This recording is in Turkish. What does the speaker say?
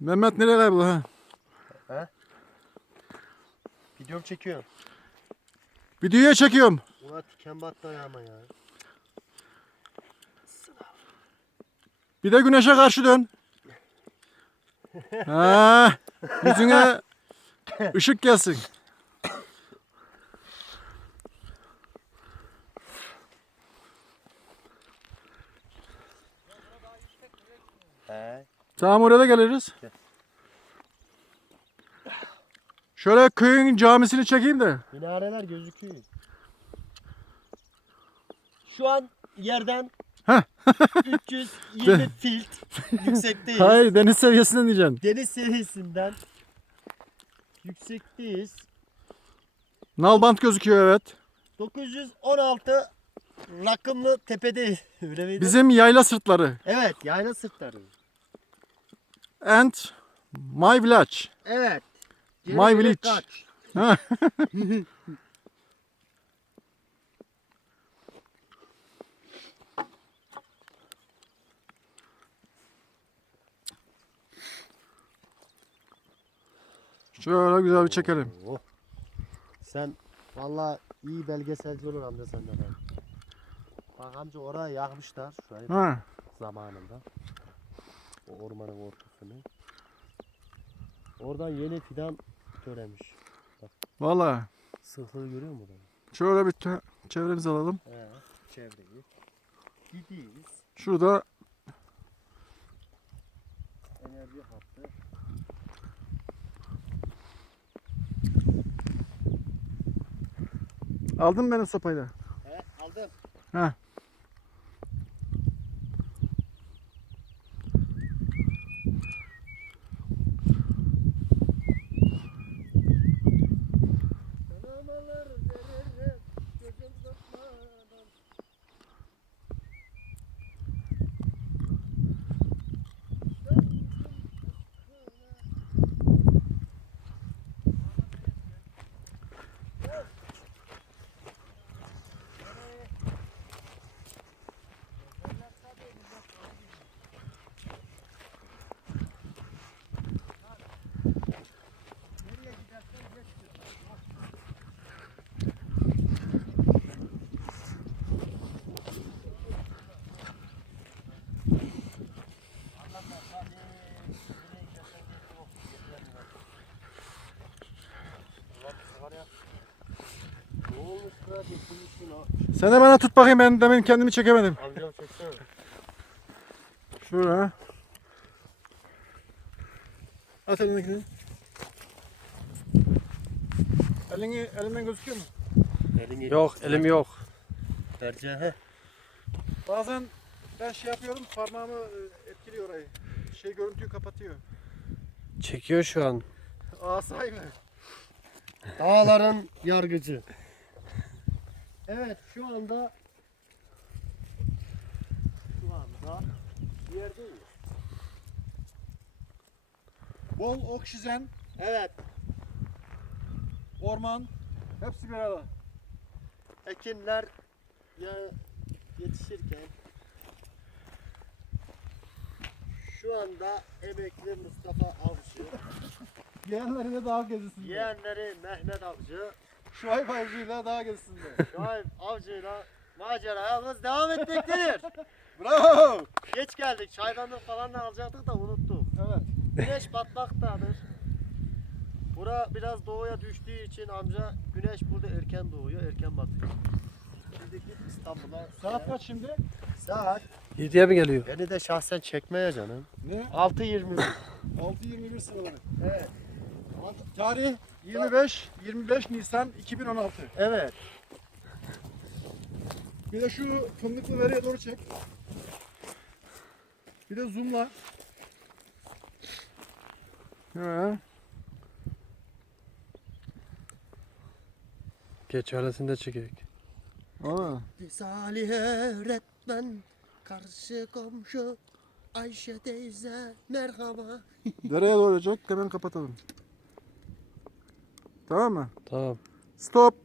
Mehmet nereler bu ha? Videom çekiyorum. Videoya çekiyorum. Ulan tiken battı ayağıma ya. Bir de güneşe karşı dön. Ha, yüzüne ışık gelsin. He. Tamam oraya da geliriz. Şöyle köyün camisini çekeyim de. Minareler gözüküyor. Şu an yerden Heh. 320 filt yüksekteyiz. Hayır deniz seviyesinden diyeceksin. Deniz seviyesinden yüksekteyiz. Nalbant gözüküyor evet. 916 rakımlı tepedeyiz. Öyle miydi? Bizim yayla sırtları. Evet yayla sırtları. And my village. Evet. My village. Şöyle güzel bir çekelim. Oh. Sen valla iyi belgeselci olur amca senden. Bak amca orayı yakmışlar şurayı Ha. zamanında. O ormanın ortasını. Oradan yeni fidan töremiş. Vallahi Sıhlığı görüyor musun? şöyle bir te- çevremizi alalım. He, çevreyi. Gidiyiz. Şurada Enerji hattı. aldın mı benim sopayla? He, aldım. Ha. Sen de bana tut bakayım ben demin kendimi çekemedim. Amcam çeksene. Şuraya. At elindekini. Elini, elinden gözüküyor mu? Elini Yok elim yok. Tercih he. Bazen ben şey yapıyorum parmağımı e, etkiliyor orayı. Şey görüntüyü kapatıyor. Çekiyor şu an. Asay mı? Dağların yargıcı. Evet şu anda şu anda yerdeyiz. Bol oksijen, Evet orman hepsi bir arada. ekinler ya yetişirken şu anda emekli Mustafa Avcı, Yeğenleri de dağ gezisinde. yeğenleri Mehmet Avcı, Şuayb Avcı'yla dağ gezisinde. Şuayb Avcı'yla maceramız devam etmektedir. Bravo! Geç geldik çaydanlık falan da alacaktık da unuttuk. Evet. Güneş batmaktadır. Bura biraz doğuya düştüğü için amca güneş burada erken doğuyor, erken batıyor. Şimdi git İstanbul'a. Saat kaç şimdi? Saat. 7'ye mi geliyor? Beni de şahsen çekmeye canım. Ne? 6.21. 6.21 sıraları. evet. Tarih 25 25 Nisan 2016. Evet. Bir de şu fındıklı veriye doğru çek. Bir de zoomla. He. Geç öylesinde çekek. Aa. Salih öğretmen, karşı komşu, Ayşe teyze merhaba. Dereye doğru çek hemen kapatalım. Tamam mı? Tamam. Stop.